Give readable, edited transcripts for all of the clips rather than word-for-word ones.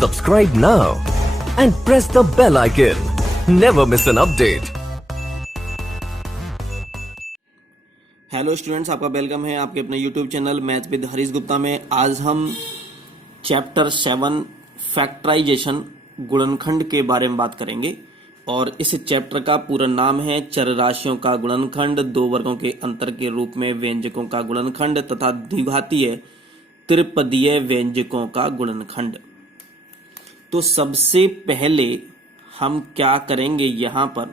Subscribe now and press the bell icon. Never miss an update. Hello students, आपका welcome है आपके अपने YouTube channel math with Harish Gupta में। आज हम चैप्टर 7 फैक्टराइजेशन गुणनखंड के बारे में बात करेंगे और इस चैप्टर का पूरा नाम है चर राशियों का गुणनखंड, दो वर्गों के अंतर के रूप में व्यंजकों का गुणनखंड तथा द्विघातीय त्रिपदीय व्यंजकों का गुणनखंड। तो सबसे पहले हम क्या करेंगे, यहाँ पर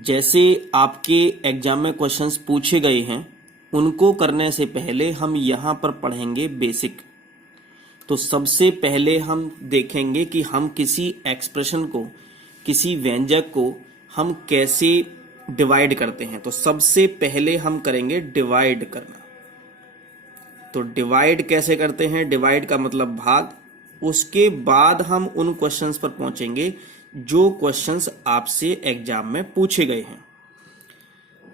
जैसे आपके एग्जाम में क्वेश्चंस पूछे गए हैं उनको करने से पहले हम यहाँ पर पढ़ेंगे बेसिक। तो सबसे पहले हम देखेंगे कि हम किसी एक्सप्रेशन को, किसी व्यंजक को हम कैसे डिवाइड करते हैं। तो सबसे पहले हम करेंगे डिवाइड करना। तो डिवाइड कैसे करते हैं, डिवाइड का मतलब भाग। उसके बाद हम उन क्वेश्चंस पर पहुंचेंगे जो क्वेश्चंस आपसे एग्जाम में पूछे गए हैं।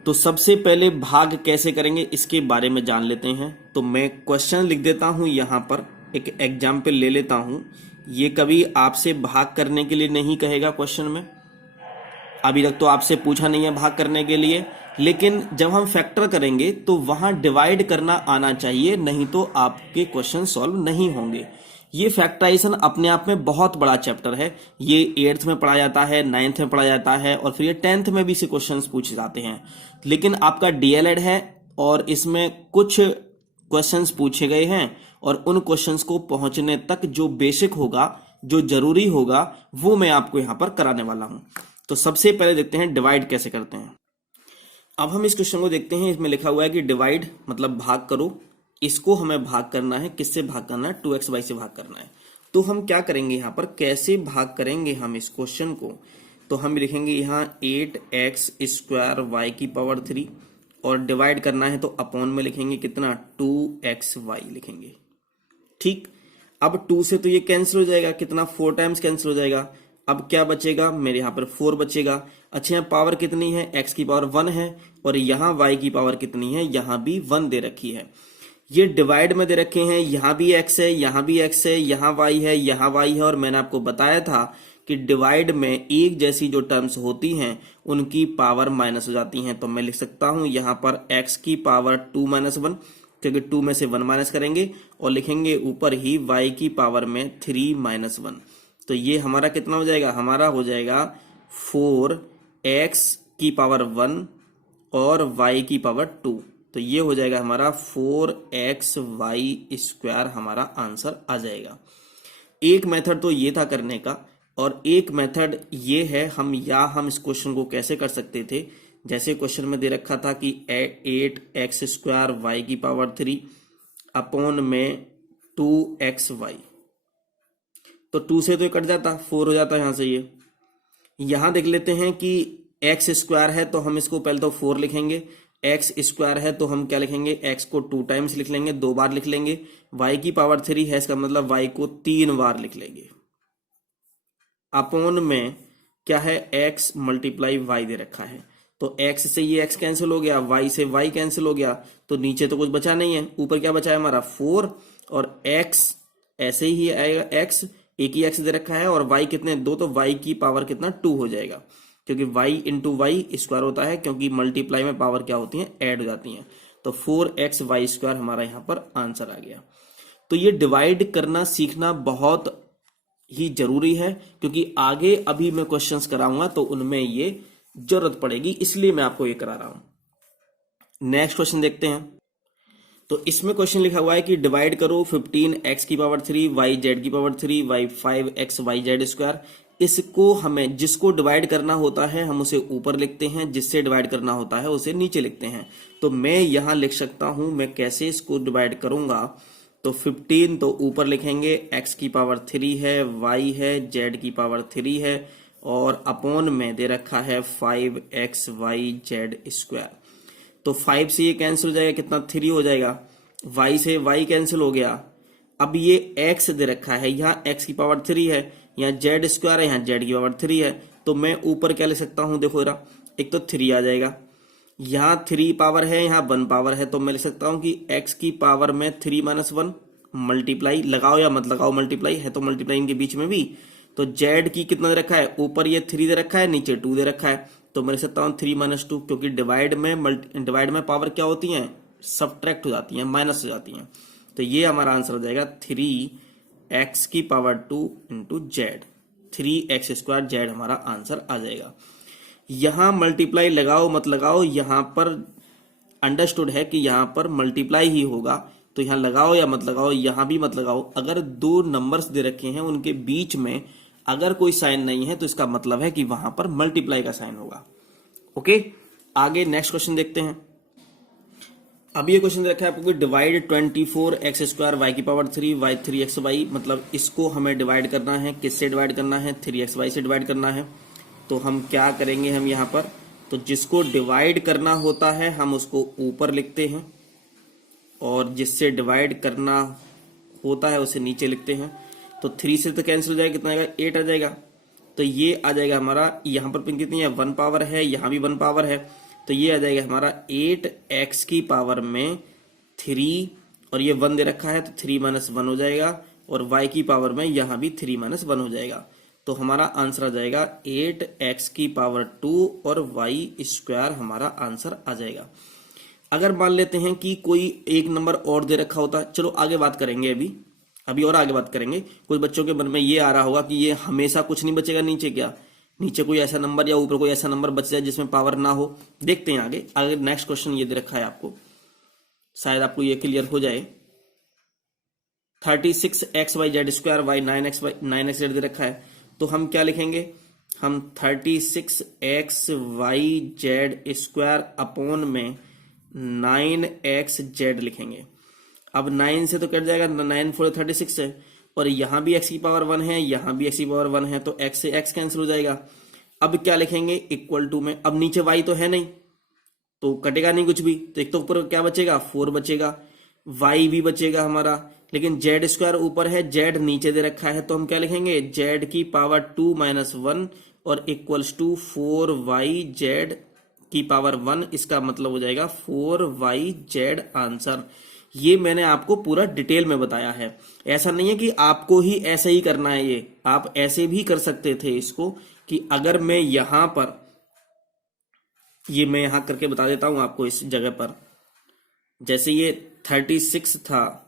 तो सबसे पहले भाग कैसे करेंगे इसके बारे में जान लेते हैं। तो मैं क्वेश्चन लिख देता हूं, यहां पर एक एग्जाम्पल ले लेता हूं। ये कभी आपसे भाग करने के लिए नहीं कहेगा क्वेश्चन में, अभी तक तो आपसे पूछा नहीं है भाग करने के लिए, लेकिन जब हम फैक्टर करेंगे तो वहां डिवाइड करना आना चाहिए, नहीं तो आपके क्वेश्चन सॉल्व नहीं होंगे। ये फैक्टराइजेशन अपने आप में बहुत बड़ा चैप्टर है। ये 8th में पढ़ा जाता है, 9th में पढ़ा जाता है और फिर ये 10th में भी से क्वेश्चंस पूछे जाते हैं। लेकिन आपका डीएलएड है और इसमें कुछ क्वेश्चंस पूछे गए हैं और उन क्वेश्चंस को पहुंचने तक जो बेसिक होगा, जो जरूरी होगा, वो मैं आपको यहां पर कराने वाला हूं। तो सबसे पहले देखते हैं डिवाइड कैसे करते हैं। अब हम इस क्वेश्चन को देखते हैं। इसमें लिखा हुआ है कि डिवाइड मतलब भाग करो। इसको हमें भाग करना है, किससे भाग करना है, 2x से भाग करना है। तो हम क्या करेंगे, यहाँ पर कैसे भाग करेंगे हम इस क्वेश्चन को। तो हम लिखेंगे यहाँ 8x स्क्वायर y की पावर 3 और डिवाइड करना है तो अपॉन में लिखेंगे कितना, 2xy लिखेंगे। ठीक, अब 2 से तो ये कैंसिल हो जाएगा, कितना 4 टाइम्स कैंसिल हो जाएगा। अब क्या बचेगा, मेरे यहाँ पर 4 बचेगा। अच्छा, यहाँ पावर कितनी है, x की पावर 1 है और यहाँ y की पावर कितनी है, यहाँ भी 1 दे रखी है। ये डिवाइड में दे रखे हैं, यहाँ भी x है, यहाँ भी x है, यहाँ y है, यहाँ y है। और मैंने आपको बताया था कि डिवाइड में एक जैसी जो टर्म्स होती हैं उनकी पावर माइनस हो जाती हैं। तो मैं लिख सकता हूं यहाँ पर x की पावर 2 - 1, क्योंकि 2 में से 1 माइनस करेंगे और लिखेंगे ऊपर ही y की पावर में 3 - 1। तो ये हमारा कितना हो जाएगा, हमारा हो जाएगा 4x की पावर 1 और y की पावर 2। तो ये हो जाएगा हमारा 4xy स्क्वायर, हमारा आंसर आ जाएगा। एक मेथड तो ये था करने का और एक मेथड ये है हम इस क्वेश्चन को कैसे कर सकते थे। जैसे क्वेश्चन में दे रखा था कि 8x स्क्वायर y की पावर 3 अपॉन में 2xy, तो 2 से तो ये कट जाता, 4 हो जाता यहाँ से। ये यहां देख लेते हैं कि x स्क्वायर है तो हम इसको पहले तो 4 लिखेंगे, x स्क्वायर है तो हम क्या लिखेंगे, x को 2 टाइम्स लिख लेंगे, 2 बार लिख लेंगे। y की पावर 3 है, इसका मतलब y को 3 बार लिख लेंगे। अपॉन में क्या है, x मल्टीप्लाई y दे रखा है। तो x से ये x कैंसिल हो गया, y से y कैंसिल हो गया, तो नीचे तो कुछ बचा नहीं है। ऊपर क्या बचा है हमारा 4 और x ऐसे ही आएगा, x एक ही x दे रखा है और y कितने 2, तो y की पावर कितना 2 हो जाएगा, क्योंकि y इंटू वाई स्क्वायर होता है, क्योंकि मल्टीप्लाई में पावर क्या होती है, ऐड हो जाती हैं। तो 4xy स्क्वायर हमारा यहाँ पर आंसर आ गया। तो ये डिवाइड करना सीखना बहुत ही जरूरी है, क्योंकि आगे अभी मैं क्वेश्चंस कराऊंगा तो उनमें ये जरूरत पड़ेगी, इसलिए मैं आपको ये करा रहा हूं। नेक्स्ट क्वेश्चन देखते हैं। तो इसमें क्वेश्चन लिखा हुआ है कि डिवाइड करो 15x की पावर 3 y z की power 3 y 5xy z square. इसको हमें जिसको डिवाइड करना होता है हम उसे ऊपर लिखते हैं, जिससे डिवाइड करना होता है उसे नीचे लिखते हैं। तो मैं यहां लिख सकता हूं, मैं कैसे इसको डिवाइड करूंगा। तो 15 तो ऊपर लिखेंगे, x की पावर 3 है, y है, z की पावर 3 है और अपॉन में दे रखा है 5xyz स्क्वायर। तो 5 से ये कैंसिल हो जाएगा, कितना 3 हो जाएगा, y से y कैंसिल हो गया। अब ये x दे रखा है, यहाँ x की पावर 3 है, यहाँ z स्क्वायर है, यहाँ z की पावर 3 है। तो मैं ऊपर क्या लिख सकता हूं, देखो जरा, एक तो 3 आ जाएगा, यहाँ 3 पावर है, यहाँ 1 पावर है, तो मैं लिख सकता हूं कि x की पावर में 3 - 1 मल्टीप्लाई, लगाओ या मत लगाओ, मल्टीप्लाई है तो मल्टीप्लाई इनके बीच में भी। तो जेड की कितना दे रखा है, ऊपर ये 3 दे रखा है, नीचे 2 दे रखा है, तो मैं लिख सकता हूँ 3 - 2, क्योंकि डिवाइड में पावर क्या होती है, सब्ट्रैक्ट हो जाती है, माइनस हो जाती है। तो ये हमारा आंसर हो जाएगा 3x की power 2 into Z, 3x² Z हमारा आंसर आ जाएगा। यहां मल्टीप्लाई लगाओ मत लगाओ, यहां पर अंडरस्टूड है कि यहां पर मल्टीप्लाई ही होगा, तो यहां लगाओ या मत लगाओ, यहां भी मत लगाओ। अगर दो नंबर्स दे रखे हैं उनके बीच में अगर कोई साइन नहीं है तो इसका मतलब है कि वहां पर मल्टीप्लाई का साइन होगा। ओके, आगे नेक्स्ट क्वेश्चन देखते हैं। अब ये क्वेश्चन रखा है आपको, डिवाइड 24x² y की पावर 3 y 3xy, मतलब इसको हमें डिवाइड करना है, किससे डिवाइड करना है, 3xy से डिवाइड करना है। तो हम क्या करेंगे, हम यहाँ पर तो जिसको डिवाइड करना होता है हम उसको ऊपर लिखते हैं, और जिससे डिवाइड करना होता है उसे नीचे लिखते हैं। तो 3 से तो कैंसिल हो जाएगा, कितना आएगा, 8 आ जाएगा। तो ये आ जाएगा हमारा, यहाँ पर पिन कितनी है, 1 पावर है, यहाँ भी 1 पावर है, तो ये आ जाएगा हमारा 8x की पावर में 3, और ये 1 दे रखा है तो 3 - 1 हो जाएगा, और y की पावर में यहाँ भी 3 - 1 हो जाएगा। तो हमारा आंसर आ जाएगा 8x की पावर 2 और y² हमारा आंसर आ जाएगा। अगर मान लेते हैं कि कोई एक नंबर और दे रखा होता, चलो आगे बात करेंगे, अभी और आगे बात करेंगे। कुछ बच्चों के मन में ये आ रहा होगा कि ये हमेशा कुछ नहीं बचेगा नीचे, क्या नीचे कोई ऐसा नंबर या ऊपर कोई ऐसा नंबर बच जाए जिसमें पावर ना हो। देखते हैं आगे नेक्स्ट क्वेश्चन ये दे रखा है आपको, शायद आपको ये क्लियर हो जाए। 36xyz² y 9xz दे रखा है, तो हम क्या लिखेंगे, हम 36xyz² अपॉन में 9xz लिखेंगे। अब 9 से तो कट जाएगा, 9 4 36 है, और यहां भी x की पावर 1 है, यहां भी x की पावर 1 है, तो x से x कैंसिल हो जाएगा। अब क्या लिखेंगे, इक्वल टू में, अब नीचे y तो है नहीं तो कटेगा नहीं कुछ भी, तो एक तो ऊपर क्या बचेगा, 4 बचेगा, y भी बचेगा हमारा, लेकिन z² ऊपर है, z नीचे दे रखा है, तो हम क्या लिखेंगे, z की पावर 2 - 1 और इक्वल्स टू 4yz की पावर 1, इसका मतलब हो जाएगा 4yz आंसर। ये मैंने आपको पूरा डिटेल में बताया है, ऐसा नहीं है कि आपको ही ऐसे ही करना है, ये आप ऐसे भी कर सकते थे इसको, कि अगर मैं यहां पर, ये मैं यहां करके बता देता हूं आपको इस जगह पर, जैसे ये 36 था,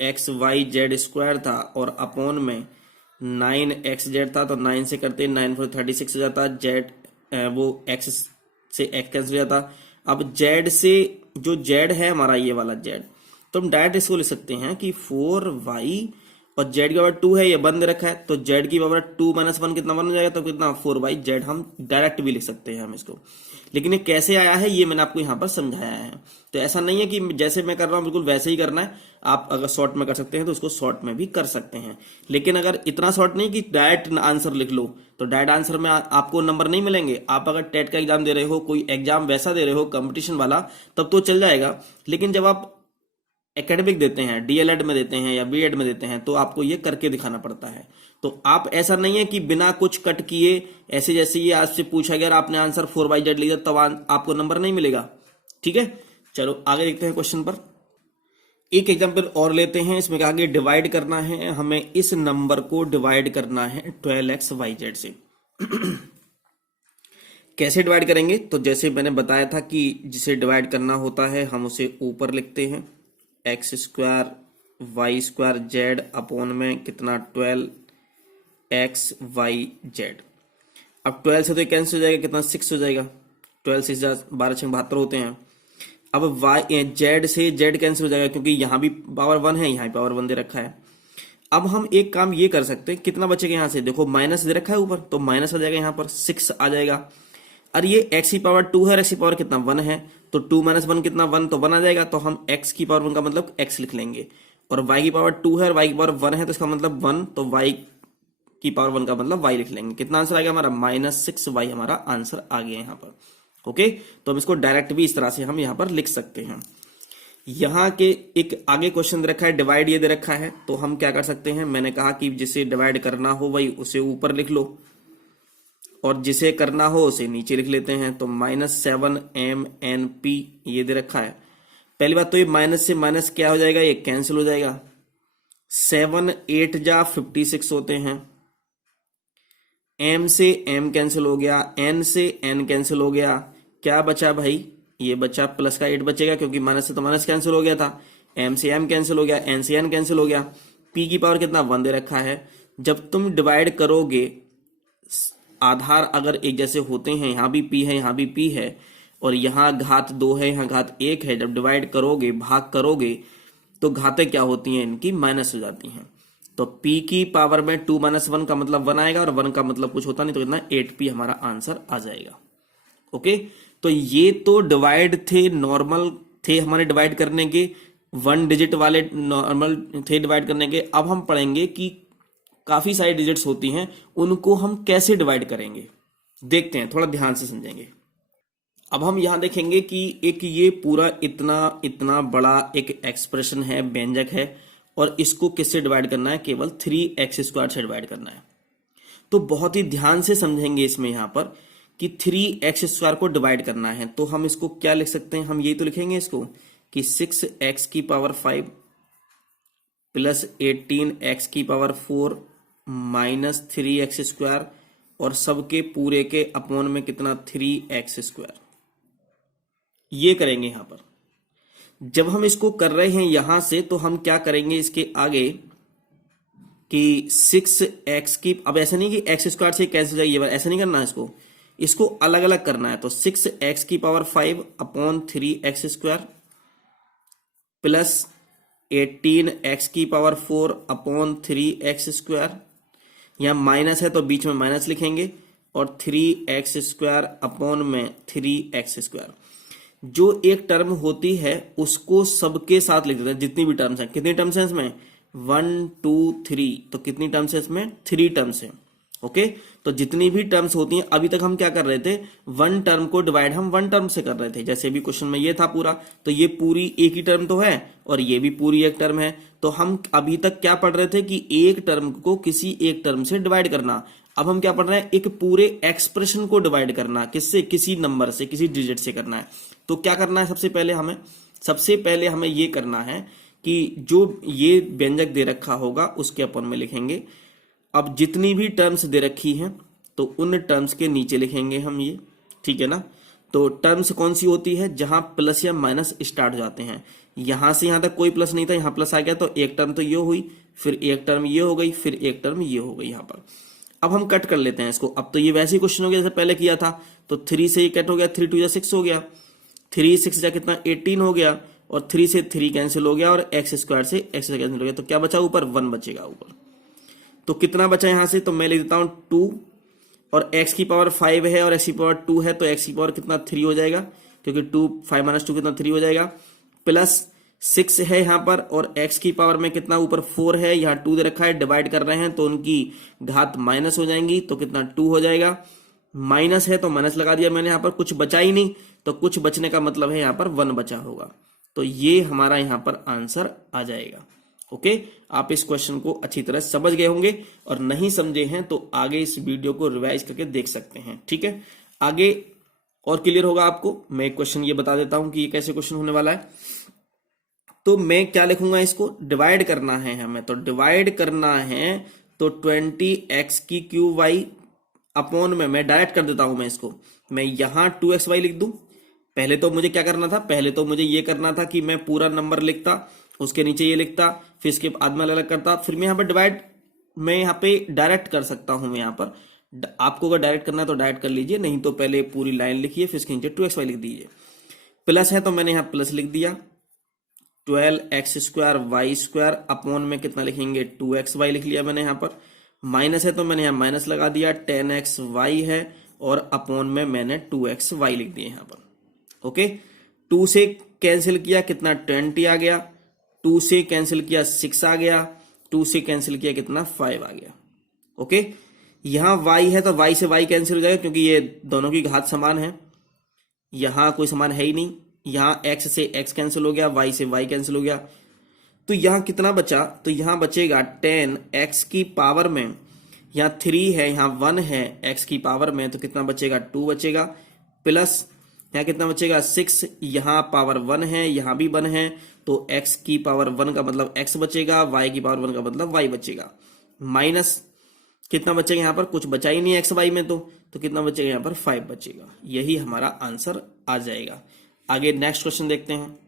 xyz² था, और अपॉन में 9xz था, तो 9 से करते 9 4 36 हो जाता, z वो x से x कैंसिल हो जाता। अब z से जो z है हमारा ये वाला z, तो हम डायरेक्ट इसको लिख सकते हैं कि 4y, और z की पावर 2 है, ये बंद रखा है, तो z की पावर 2 - 1 कितना 1 हो जाएगा, तो कितना 4yz, हम डायरेक्ट भी लिख सकते हैं हम इसको। लेकिन ये कैसे आया है ये मैंने आपको यहाँ पर समझाया है, तो ऐसा नहीं है कि जैसे मैं कर रहा हूँ बिल्कुल वैसे ही करना है। आप अगर शॉर्ट में कर सकते हैं तो उसको शॉर्ट में भी कर सकते हैं, लेकिन अगर इतना शॉर्ट नहीं कि डायरेक्ट आंसर लिख लो, तो डायरेक्ट आंसर में आपको नंबर नहीं मिलेंगे। आप अगर टेट का एग्जाम दे रहे हो, कोई एग्जाम वैसा दे रहे हो कंपटीशन वाला, तब तो चल जाएगा, लेकिन जब आप एकेडमिक देते हैं, डीएलएड में देते हैं या बीएड में देते हैं, तो आपको ये करके दिखाना पड़ता है। तो आप ऐसा नहीं है कि बिना कुछ कट किए ऐसे, जैसे ये आपसे पूछा गया आपने आंसर 4yz लिखा तब आपको नंबर नहीं मिलेगा, ठीक है। चलो आगे देखते हैं क्वेश्चन पर। एक एग्जांपल और लेते हैं, इसमें कहा कि डिवाइड करना है हमें, इस नंबर को डिवाइड करना है 12xyz से। कैसे डिवाइड करेंगे, तो जैसे मैंने बताया था कि जिसे डिवाइड करना होता है हम उसे ऊपर लिखते हैं, x² y² z अपॉन में कितना 12xyz। अब 12 से तो कैंसिल हो जाएगा, कितना 6 हो जाएगा, 12 से 12 6 72 होते हैं। अब z से z कैंसिल हो जाएगा, क्योंकि यहां भी पावर 1 है, यहां पावर 1 दे रखा है। अब हम एक काम ये कर सकते हैं, कितना बचेगा यहां से, देखो माइनस दे रखा है ऊपर, तो माइनस आ जाएगा, यहां पर 6 आ जाएगा। और ये x की पावर 2 है, x की पावर कितना 1 है, तो 2 - 1 कितना 1, तो 1 आ जाएगा, तो हम x की पावर 1 का मतलब x लिख लेंगे, और y की पावर 2 है और y की पावर 1 है, तो इसका मतलब 1, तो y की पावर 1 का मतलब y लिख लेंगे। कितना आंसर आ गया हमारा, -6y हमारा आंसर आ गया यहाँ पर। ओके, तो हम इसको डायरेक्ट भी इस तरह से हम यहाँ पर लिख सकते हैं। यहाँ के एक आगे क्वेश्चन दे रखा है, डिवाइड ये दे रखा है, तो हम क्या कर सकते हैं, मैंने कहा कि जिसे डिवाइड करना हो वही उसे ऊपर लिख लो, और जिसे करना हो उसे नीचे लिख लेते हैं। तो -7mnp ये दे रखा है। पहली बात तो ये माइनस से माइनस क्या हो जाएगा, ये कैंसिल हो जाएगा, 7 8 जा 56 होते हैं। m से m कैंसिल हो गया, n से n कैंसिल हो गया, क्या बचा भाई? ये बचा प्लस का 8 बचेगा, क्योंकि माइनस से तो माइनस कैंसिल हो गया था। m से m कैंसिल हो गया, n से n कैंसिल हो गया। p की पावर कितना 1 दे रखा है। जब तुम डिवाइड करोगे, आधार अगर एक जैसे होते हैं, यहाँ भी p है यहाँ भी p है, और यहाँ घात 2 है यहाँ घात 1 है, जब डिवाइड करोगे भाग करोगे तो घातें क्या होती हैं इनकी? माइनस हो जाती हैं। तो p की पावर में 2 - 1 का मतलब 1 आएगा, और 1 का मतलब कुछ होता नहीं, तो कितना 8p हमारा आंसर आ जाएगा। ओके, तो ये तो डिवाइड थे, नॉर्मल थे हमारे डिवाइड करने के, 1 डिजिट वाले नॉर्मल थे डिवाइड करने के। अब हम पढ़ेंगे कि काफी सारी डिजिट्स होती हैं, उनको हम कैसे डिवाइड करेंगे, देखते हैं, थोड़ा ध्यान से समझेंगे। अब हम यहां देखेंगे कि एक ये पूरा इतना इतना बड़ा एक एक्सप्रेशन है, व्यंजक है, और इसको किससे डिवाइड करना है? केवल 3x² से डिवाइड करना है। तो बहुत ही ध्यान से समझेंगे इसमें यहां पर कि 3x² को डिवाइड करना है। तो हम इसको क्या लिख सकते हैं? हम यही तो लिखेंगे इसको कि 6x⁵ plus 18x⁴ minus 3x², और सबके पूरे के अपॉन में कितना? 3x²। ये करेंगे यहां पर। जब हम इसको कर रहे हैं यहां से, तो हम क्या करेंगे इसके आगे कि 6x की, अब ऐसा नहीं कि x² से कैंसिल जाएगी, ऐसा नहीं करना है इसको अलग अलग करना है। तो 6x⁵ upon 3x² plus 18x⁴ upon 3x², यहां माइनस है तो बीच में माइनस लिखेंगे, और 3x² अपॉन में 3x²। जो एक टर्म होती है उसको सबके साथ लिख देते हैं, जितनी भी टर्म्स हैं। कितनी टर्म्स हैं इसमें? 1 2 3, तो कितनी टर्म्स है इसमें? 3 टर्म्स हैं। ओके, तो जितनी भी टर्म्स होती हैं, अभी तक हम क्या कर रहे थे? 1 टर्म को डिवाइड हम 1 टर्म से कर रहे थे, जैसे भी क्वेश्चन में ये था पूरा। तो ये पूरी एक ही टर्म तो है, और ये भी पूरी एक टर्म है। तो हम अभी तक क्या पढ़ रहे थे कि एक टर्म को किसी एक टर्म से डिवाइड करना। अब हम क्या पढ़ रहे हैं? एक पूरे एक्सप्रेशन को डिवाइड करना। किससे? किसी नंबर से, किसी डिजिट से करना है। तो क्या करना है? सबसे पहले हमें ये करना है कि जो ये व्यंजक दे रखा होगा उसके अपन में लिखेंगे। अब जितनी भी टर्म्स दे रखी हैं, तो उन टर्म्स के नीचे लिखेंगे हम ये, ठीक है ना। तो टर्म्स कौन सी होती है? जहां प्लस या माइनस स्टार्ट हो जाते हैं। यहां से यहां तक कोई प्लस नहीं था, यहां प्लस आ गया, तो एक टर्म तो ये हुई, फिर एक टर्म ये हो गई, फिर एक टर्म ये हो गई यहां पर। अब हम कट कर लेते हैं इसको। अब तो ये वैसे ही क्वेश्चन हो गया जैसे पहले किया था। तो 3 से ये कट हो गया, 3 2 6 हो गया, 3 6 जा कितना? 18 हो गया, और 3 से 3 कैंसिल हो गया, और x² से x कैंसिल हो गया। तो क्या बचा ऊपर? 1 बचेगा ऊपर। तो कितना बचा यहां से? तो मैं लिख देता हूं 2, और x⁵ है और x⁵2 है, तो x⁵ कितना? 3 हो जाएगा, क्योंकि 2 5 - 2 कितना? 3 हो जाएगा। प्लस 6 है यहां पर, और x⁵ में कितना? ऊपर 4 है, यहां 2 दे रखा है, डिवाइड कर रहे हैं तो उनकी घात माइनस हो जाएंगी, तो कितना? 2 हो जाएगा। माइनस है तो माइनस लगा दिया मैंने, यहां पर कुछ बचा ही नहीं, तो कुछ बचने का मतलब है यहां पर 1 बचा होगा। तो ये हमारा यहां पर आंसर आ जाएगा। ओके, आप इस क्वेश्चन को अच्छी तरह समझ गए होंगे, और नहीं समझे हैं तो आगे इस वीडियो को रिवाइज करके देख सकते हैं, ठीक है। आगे और क्लियर होगा आपको। मैं क्वेश्चन ये बता देता हूं कि ये कैसे क्वेश्चन होने वाला है। तो मैं क्या लिखूंगा? इसको डिवाइड करना है हमें, तो डिवाइड करना है तो 20x³ अपॉन में मैं डायरेक्ट कर देता हूं। मैं इसको, मैं यहां 2xy लिख दूं। पहले तो मुझे क्या करना था? पहले तो मुझे ये करना था कि मैं पूरा नंबर लिखता, उसके नीचे ये लिखता, फिर इसके बाद में अलग करता, फिर मैं यहाँ पर डिवाइड, मैं यहाँ पे डायरेक्ट कर सकता हूं। मैं यहाँ पर, आपको अगर डायरेक्ट करना है तो डायरेक्ट कर लीजिए, नहीं तो पहले पूरी लाइन लिखिए, फिर इसके नीचे 2xy लिख दीजिए। प्लस है तो मैंने यहाँ प्लस लिख दिया, 12x² अपॉन में कितना लिखेंगे? 2xy लिख लिया मैंने यहाँ पर। माइनस है तो मैंने यहाँ माइनस लगा दिया, 10xy है, और अपॉन में मैंने 2xy लिख दिया यहाँ पर। ओके, 2 से कैंसिल किया, कितना? 20 आ गया। 2 से कैंसिल किया, 6 आ गया। 2 से कैंसिल किया, कितना? 5 आ गया। ओके, यहां y है तो y से y कैंसिल हो जाएगा, क्योंकि ये दोनों की घात समान है। यहां कोई समान है ही नहीं। यहां x से x कैंसिल हो गया, y से y कैंसिल हो गया। तो यहां कितना बचा? तो यहां बचेगा 10x⁻, में यहां 3 है, यहां 1 है x⁻, में तो कितना बचेगा? 2 बचेगा। प्लस यहाँ कितना बचेगा 6, यहाँ पावर 1 है, यहाँ भी 1 है, तो x की पावर 1 का मतलब x बचेगा, y की पावर 1 का मतलब y बचेगा, माइनस कितना बचेगा यहाँ पर, कुछ बचा ही नहीं है x y में, तो कितना बचेगा यहाँ पर 5 बचेगा। यही हमारा आंसर आ जाएगा। आगे नेक्स्ट क्वेश्चन देखते हैं।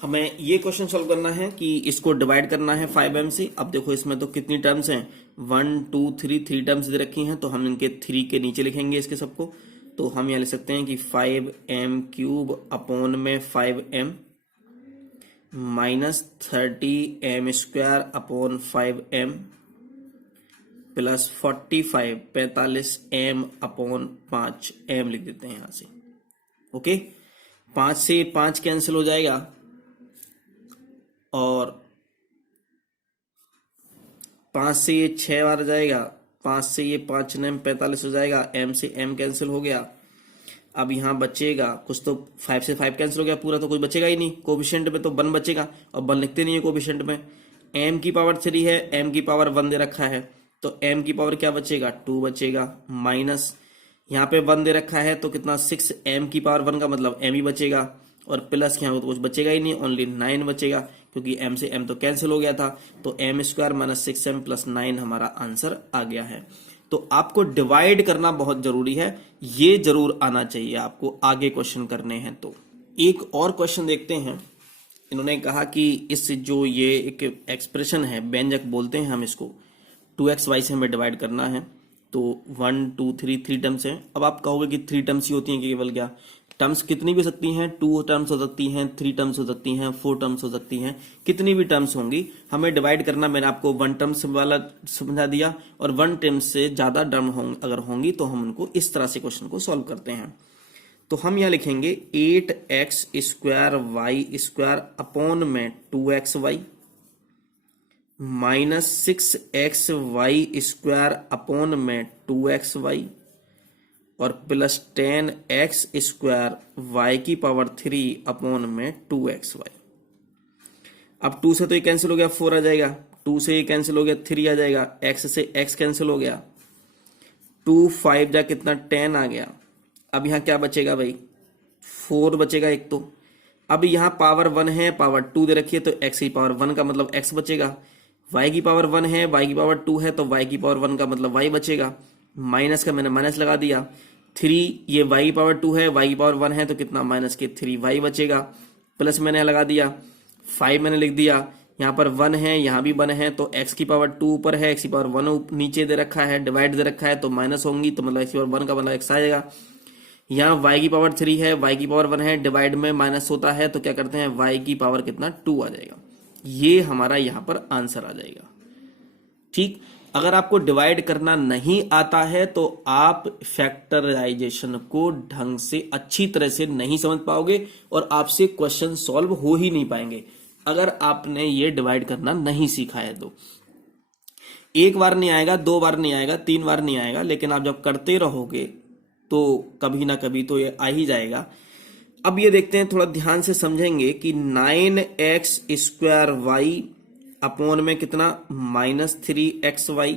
हमें ये क्वेश्चन सॉल्व करना है कि इसको डिवाइड करना है 5m से। अब देखो इसमें तो कितनी टर्म्स हैं, 1 2 3 टर्म्स दे रखी हैं, तो हम इनके 3 के नीचे लिखेंगे इसके सबको। तो हम यहाँ लिख सकते हैं कि 5m³ अपॉन में 5m minus 30m² upon 5m plus 45m upon 5m लिख देते हैं यहाँ से। ओके, 5 से 5 कैंसिल हो जाएगा और 5 से ये 6 बार जाएगा, 5 से ये 5 9 45 हो जाएगा, m से m कैंसिल हो गया। अब यहाँ बचेगा कुछ, तो 5 से 5 कैंसिल हो गया पूरा, तो कुछ बचेगा ही नहीं। कोफिशिएंट में तो 1 बचेगा और 1 लिखते नहीं है कोफिशिएंट में। m की पावर 3 है, m की पावर 1 दे रखा है, तो m की पावर क्या बचेगा 2 बचेगा, माइनस यहाँ पे 1 दे रखा है, तो कितना 6, m की पावर 1 का मतलब m ही बचेगा, और प्लस यहाँ तो कुछ बचेगा ही नहीं, ओनली 9 बचेगा, क्योंकि m से m तो कैंसिल हो गया था। तो m² माइनस 6m प्लस 9 हमारा आंसर आ गया है। तो आपको डिवाइड करना बहुत जरूरी है, ये जरूर आना चाहिए आपको आगे क्वेश्चन करने हैं। तो एक और क्वेश्चन देखते हैं। इन्होंने कहा कि इस जो ये एक एक्सप्रेशन है, व्यंजक बोलते हैं हम इसको, 2xy से हमें डिवाइड करना है। तो 1 2 3 टर्म्स हैं। अब आप कहोगे कि 3 टर्म्स ही होती हैं केवल, क्या टर्म्स कितनी भी हो सकती हैं, 2 टर्म्स हो सकती हैं, 3 टर्म्स हो सकती हैं, 4 टर्म्स हो सकती हैं, कितनी भी टर्म्स होंगी, हमें डिवाइड करना। मैंने आपको 1 टर्म्स वाला समझा दिया, और 1 टर्म्स से ज्यादा टर्म अगर होंगी तो हम उनको इस तरह से क्वेश्चन को सॉल्व करते हैं। तो हम यहाँ लिखेंगे 8x² अपॉन में 2xy माइनस 6xy² अपॉन में 2xy और प्लस 10x² y की पावर 3 अपॉन में 2xy। अब 2 से तो ये कैंसिल हो गया, 4 आ जाएगा, 2 से ये कैंसिल हो गया, 3 आ जाएगा, x से x कैंसिल हो गया, 2 5 जा कितना 10 आ गया। अब यहाँ क्या बचेगा भाई, 4 बचेगा एक। तो अब यहाँ पावर 1 है, पावर 2 दे रखी है, तो x की पावर 1 का मतलब x बचेगा, y की पावर 1 है, y की पावर 2 है, तो y की पावर 1 का मतलब y बचेगा, माइनस का मैंने माइनस लगा दिया, 3 ये y की पावर 2 है, y की पावर 1 है, तो कितना माइनस के 3y बचेगा, प्लस मैंने लगा दिया, 5 मैंने लिख दिया, यहाँ पर 1 है, यहाँ भी 1 है, तो x की पावर 2 ऊपर है, x की पावर 1 नीचे दे रखा है, डिवाइड दे रखा है, तो माइनस होंगी, तो मतलब x की पावर 1 का मतलब x आएगा। यहाँ y की पावर 3 है, y की पावर 1 है, डिवाइड में माइनस होता है, तो क्या करते हैं y की पावर कितना 2 आ जाएगा। ये हमारा यहाँ पर आंसर आ जाएगा। ठीक, अगर आपको डिवाइड करना नहीं आता है तो आप फैक्टराइजेशन को ढंग से अच्छी तरह से नहीं समझ पाओगे और आपसे क्वेश्चन सॉल्व हो ही नहीं पाएंगे, अगर आपने ये डिवाइड करना नहीं सीखा है। तो एक बार नहीं आएगा, 2 बार नहीं आएगा, 3 बार नहीं आएगा, लेकिन आप जब करते रहोगे तो कभी ना कभी तो ये आ ही जाएगा। अब ये देखते हैं, थोड़ा ध्यान से समझेंगे कि 9x² अपॉन में कितना माइनस 3xy।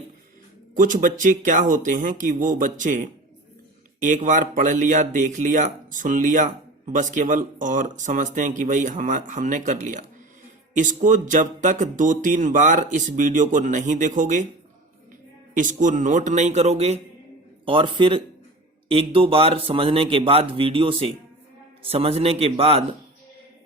कुछ बच्चे क्या होते हैं कि वो बच्चे एक बार पढ़ लिया, देख लिया, सुन लिया बस केवल, और समझते हैं कि भाई हमने कर लिया। इसको जब तक 2-3 बार इस वीडियो को नहीं देखोगे, इसको नोट नहीं करोगे, और फिर 1-2 बार समझने के बाद, वीडियो से समझने के बाद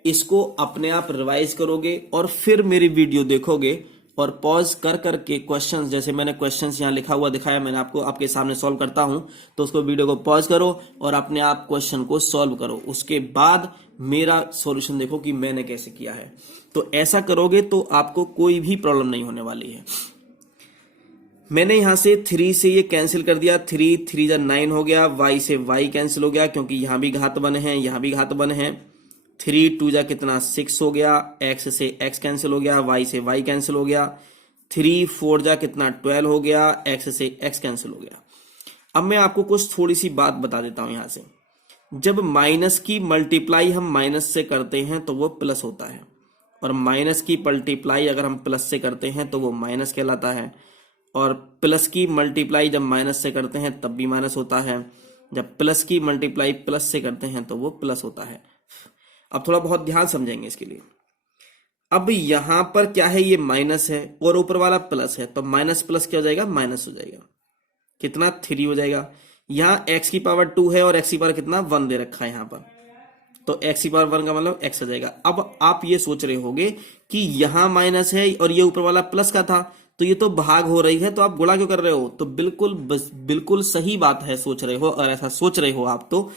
इसको अपने आप रिवाइज करोगे, और फिर मेरी वीडियो देखोगे और पॉज कर करके क्वेश्चंस, जैसे मैंने क्वेश्चंस यहाँ लिखा हुआ दिखाया, मैंने आपको आपके सामने सॉल्व करता हूं, तो उसको वीडियो को पॉज करो और अपने आप क्वेश्चन को सॉल्व करो। उसके बाद मेरा सॉल्यूशन देखो कि मैंने कैसे किया है। तो ऐसा करोगे तो आपको कोई भी प्रॉब्लम नहीं होने वाली है। मैंने यहां से 3 से ये कैंसिल कर दिया, 3 जा 9 हो गया, y से y कैंसिल हो गया क्योंकि यहां भी घात 1 है, यहां भी घात 1 है, 3 2 जा कितना 6 हो गया, x से x कैंसिल हो गया, y से y कैंसिल हो गया, 3 4 जा कितना 12 हो गया, x से x कैंसिल हो गया। अब मैं आपको कुछ थोड़ी सी बात बता देता हूं। यहां से जब माइनस की मल्टीप्लाई हम माइनस से करते हैं तो वो प्लस होता है, और माइनस की मल्टीप्लाई अगर हम प्लस से करते हैं तो वो माइनस कहलाता है, और प्लस की मल्टीप्लाई जब माइनस से करते हैं तब भी माइनस होता है। जब प्लस की मल्टीप्लाई प्लस से करते हैं तो वो प्लस होता है। अब थोड़ा बहुत ध्यान समझेंगे इसके लिए। अब यहां पर क्या है, ये माइनस है और ऊपर वाला प्लस है, तो माइनस प्लस क्या हो जाएगा, माइनस हो जाएगा। कितना, 3 हो जाएगा। यहां x की पावर 2 है और x की पावर कितना, 1 दे रखा है यहां पर, तो x की पावर 1 का मतलब x हो जाएगा। अब आप ये सोच रहे होंगे कि यहां माइनस है और ये ऊपर वाला प्लस का था, तो ये तो भाग हो रही है, तो आप गुणा क्यों कर रहे हो? तो बिल्कुल सही बात है, सोच रहे हो, और ऐसा सोच रहे हो आप तो,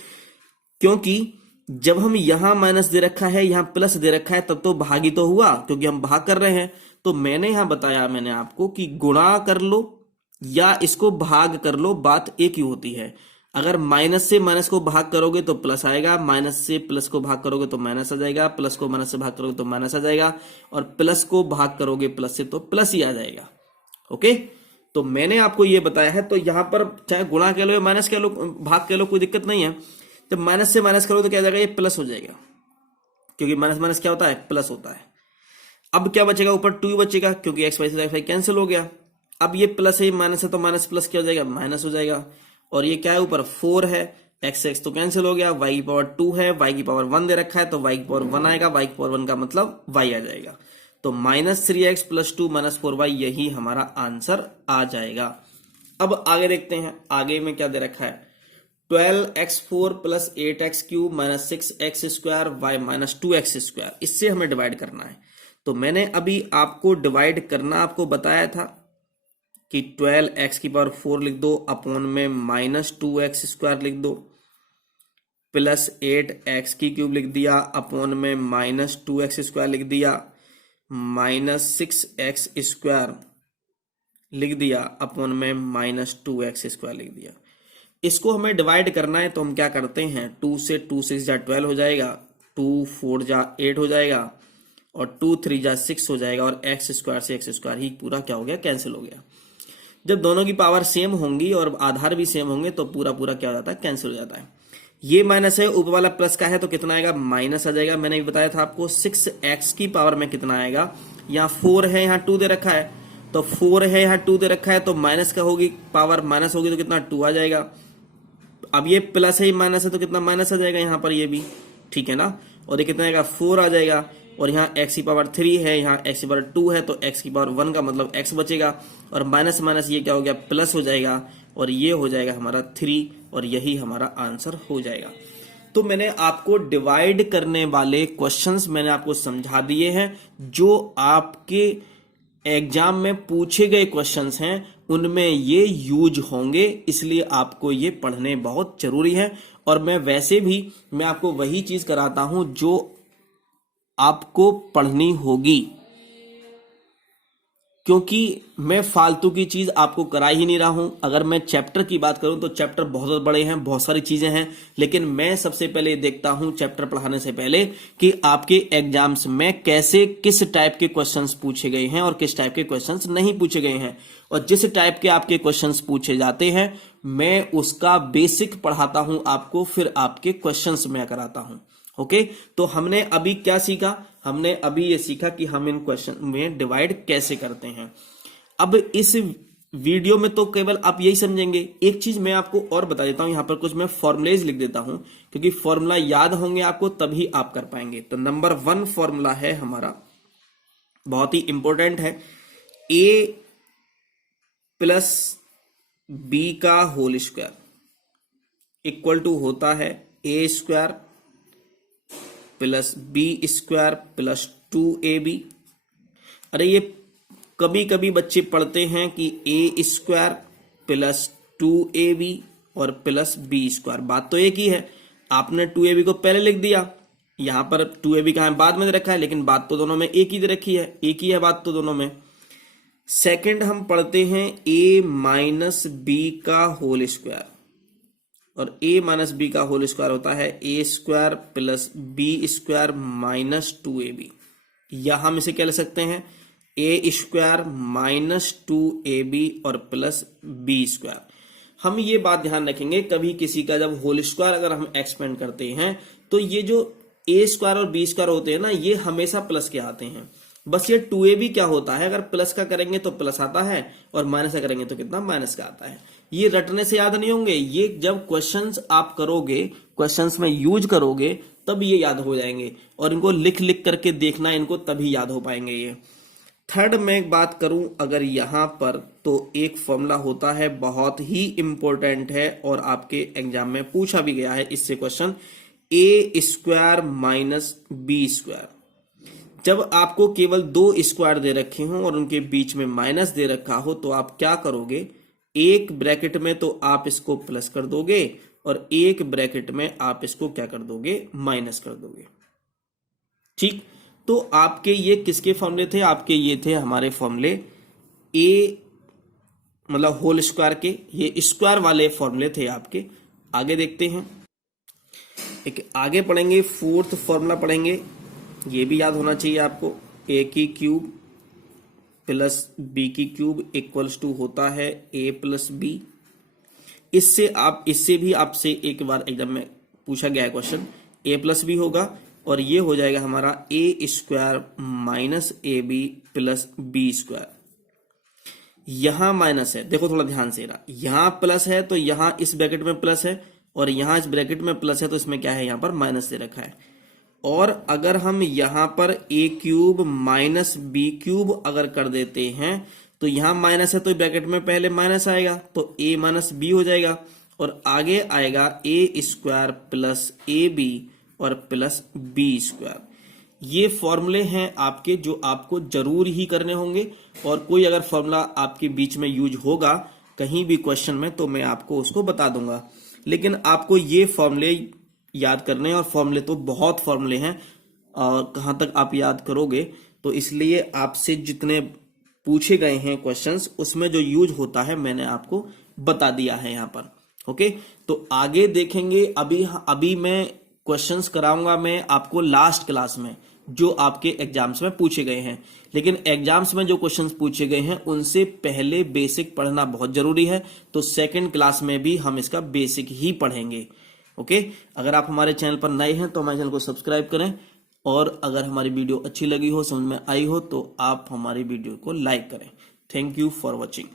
क्योंकि जब हम यहां माइनस दे रखा है, यहां प्लस दे रखा है, तब तो भाग ही तो हुआ, क्योंकि हम भाग कर रहे हैं। तो मैंने यहां बताया, मैंने आपको कि गुणा कर लो या इसको भाग कर लो, बात एक ही होती है। अगर माइनस से माइनस को भाग करोगे तो प्लस आएगा, माइनस से प्लस को भाग करोगे तो माइनस आ जाएगा, प्लस को माइनस से भाग करोगे तो माइनस आ जाएगा, और प्लस को भाग करोगे प्लस से तो प्लस ही आ जाएगा। ओके, तो मैंने आपको ये बताया है। तो यहां पर चाहे गुणा कह लो या माइनस कह लो, भाग कह लो, कोई दिक्कत नहीं है। जब माइनस से माइनस करो तो क्या हो जाएगा, ये प्लस हो जाएगा, क्योंकि माइनस माइनस क्या होता है, प्लस होता है। अब क्या बचेगा, ऊपर 2 बचेगा, क्योंकि x से x कैंसिल हो गया। अब ये प्लस है, माइनस है, तो माइनस प्लस क्या हो जाएगा, माइनस हो जाएगा। और ये क्या है, ऊपर 4 है, x से x तो कैंसिल हो गया, y की पावर 2 है, y की पावर 1 दे रखा है, तो y की पावर 1 आएगा, y की पावर 1 का मतलब y आ जाएगा। तो -3x + 2 - 4y, यही हमारा आंसर आ जाएगा। अब आगे देखते हैं, आगे में क्या दे रखा है, 12x4 + 8x³ - 6x² y - 2x²। इससे हमें डिवाइड करना है। तो मैंने अभी आपको डिवाइड करना आपको बताया था कि 12x4 लिख दो, अपॉन में -2x² लिख दो, प्लस 8x³ लिख दिया, अपॉन में -2x² लिख दिया, -6x² लिख दिया, अपॉन में -2x² लिख दिया। इसको हमें डिवाइड करना है, तो हम क्या करते हैं, 2 से 2 6 जा 12 हो जाएगा, 2 4 जा 8 हो जाएगा, और 2 3 जा 6 हो जाएगा, और x² से x² ही पूरा क्या हो गया, कैंसिल हो गया। जब दोनों की पावर सेम होंगी और आधार भी सेम होंगे तो पूरा पूरा क्या हो जाता है, कैंसिल हो जाता है। ये माइनस है, ऊपर वाला प्लस का है, तो कितना आएगा, माइनस आ जाएगा। मैंने भी बताया था आपको 6x की पावर में कितना आएगा, यहाँ 4 है, यहाँ 2 दे रखा है, तो 4 है, यहाँ 2 दे रखा है, तो माइनस का होगी, पावर माइनस होगी तो कितना, 2 आ जाएगा। अब ये प्लस है, माइनस है, तो कितना माइनस आ जाएगा यहाँ पर, ये भी ठीक है ना। और ये कितना आएगा, 4 आ जाएगा। और यहाँ x की पावर 3 है, यहाँ x की पावर 2 है, तो x की पावर 1 का मतलब x बचेगा, और माइनस माइनस ये क्या हो गया, प्लस हो जाएगा, और ये हो जाएगा हमारा 3, और यही हमारा आंसर हो जाएगा। तो मैंने आपको डिवाइड करने वाले क्वेश्चंस मैंने आपको समझा दिए हैं, जो आपके एग्जाम में पूछे गए क्वेश्चंस हैं, उनमें ये यूज होंगे, इसलिए आपको ये पढ़ने बहुत जरूरी है। और मैं वैसे भी मैं आपको वही चीज कराता हूं जो आपको पढ़नी होगी, क्योंकि मैं फालतू की चीज आपको करा ही नहीं रहा हूं। अगर मैं चैप्टर की बात करूं तो चैप्टर बहुत बड़े हैं, बहुत सारी चीजें हैं, लेकिन मैं सबसे पहले देखता हूं चैप्टर पढ़ाने से पहले कि आपके एग्जाम्स में कैसे, किस टाइप के क्वेश्चंस पूछे गए हैं और किस टाइप के क्वेश्चंस नहीं पूछे गए हैं। और जिस टाइप के आपके क्वेश्चंस पूछे जाते हैं, मैं उसका बेसिक पढ़ाता हूं आपको, फिर आपके क्वेश्चंस मैं कराता हूं। ओके, तो हमने अभी क्या सीखा, हमने अभी ये सीखा कि हम इन क्वेश्चन में डिवाइड कैसे करते हैं। अब इस वीडियो में तो केवल आप यही समझेंगे। एक चीज मैं आपको और बता देता हूं, यहां पर कुछ मैं फॉर्मुलेज लिख देता हूं, क्योंकि फॉर्मूला याद होंगे आपको तभी आप कर पाएंगे। तो नंबर 1 फॉर्मूला है हमारा, बहुत ही इंपॉर्टेंट है, a + b का होल स्क्वायर इक्वल टू होता है a² + b² + 2ab। अरे ये कभी कभी बच्चे पढ़ते हैं कि a² + 2ab और प्लस b²। बात तो एक ही है, आपने 2ab को पहले लिख दिया, यहां पर 2ab का बाद में रखा है, लेकिन बात तो दोनों में एक ही रखी है, एक ही है बात तो दोनों में। सेकंड हम पढ़ते हैं a - b का होल स्क्वायर, और a - b का होल स्क्वायर होता है a² + b² - 2ab, या हम इसे क्या ले सकते हैं, a² - 2ab और प्लस b²। हम ये बात ध्यान रखेंगे, कभी किसी का जब होल स्क्वायर अगर हम एक्सपेंड करते हैं तो ये जो a² और b² होते हैं ना, ये हमेशा प्लस के आते हैं। बस ये 2ab क्या होता है, अगर प्लस का करेंगे तो प्लस आता है और माइनस का करेंगे तो कितना, माइनस का आता है। ये रटने से याद नहीं होंगे, ये जब क्वेश्चंस आप करोगे, क्वेश्चंस में यूज करोगे तब ये याद हो जाएंगे, और इनको लिख लिख करके देखना, इनको तभी याद हो पाएंगे ये। थर्ड में बात करूं अगर यहां पर, तो एक फॉर्मूला होता है, बहुत ही इंपॉर्टेंट है और आपके एग्जाम में पूछा भी गया है इससे question, a square minus B square. जब आपको केवल 2 स्क्वायर दे रखे हों और उनके बीच में माइनस दे रखा हो तो आप क्या करोगे, एक ब्रैकेट में तो आप इसको प्लस कर दोगे और एक ब्रैकेट में आप इसको क्या कर दोगे, माइनस कर दोगे। ठीक, तो आपके ये किसके फॉर्मूले थे, आपके ये थे हमारे फॉर्मूले ए मतलब होल स्क्वायर के, ये स्क्वायर वाले फॉर्मूले थे आपके। आगे देखते हैं, एक आगे पढ़ेंगे, फोर्थ फॉर्मूला पढ़ेंगे, ये भी याद होना चाहिए आपको, ए की क्यूब प्लस बी की क्यूब इक्वल्स टू होता है ए प्लस बी। इससे भी आपसे एक बार एग्जाम में पूछा गया है क्वेश्चन, ए प्लस बी होगा और ये हो जाएगा हमारा A square minus A B plus B square. यहां माइनस है, देखो थोड़ा ध्यान से, यहां प्लस है तो यहां इस ब्रैकेट में प्लस है और यहां इस ब्रैकेट में प्लस है, तो इसमें क्या है, यहां पर माइनस दे रखा है। और अगर हम यहां पर ए क्यूब माइनस बी क्यूब अगर कर देते हैं तो यहां माइनस है तो ब्रैकेट में पहले माइनस आएगा तो ए माइनस बी हो जाएगा और आगे आएगा ए स्क्वायर प्लस ए बी और प्लस बी स्क्वायर। ये फॉर्मूले हैं आपके जो आपको जरूर ही करने होंगे, और कोई अगर फॉर्मूला आपके बीच में यूज होगा कहीं भी क्वेश्चन में तो मैं आपको उसको बता दूंगा, लेकिन आपको ये फॉर्मूले याद करने हैं, और फॉर्मूले तो बहुत फॉर्मूले हैं और कहां तक आप याद करोगे, तो इसलिए आपसे जितने पूछे गए हैं क्वेश्चंस उसमें जो यूज होता है मैंने आपको बता दिया है यहाँ पर। ओके, तो आगे देखेंगे, अभी मैं क्वेश्चंस कराऊंगा मैं आपको लास्ट क्लास में जो आपके एग्जाम्स में पूछे गए हैं, लेकिन एग्जाम्स में जो क्वेश्चंस पूछे गए हैं उनसे पहले बेसिक पढ़ना बहुत जरूरी है, तो सेकंड क्लास में भी हम इसका बेसिक ही पढ़ेंगे। ओके, अगर आप हमारे चैनल पर नए हैं तो हमारे चैनल को सब्सक्राइब करें, और अगर हमारी वीडियो अच्छी लगी हो, समझ में आई हो, तो आप हमारी वीडियो को लाइक करें। Thank you for watching.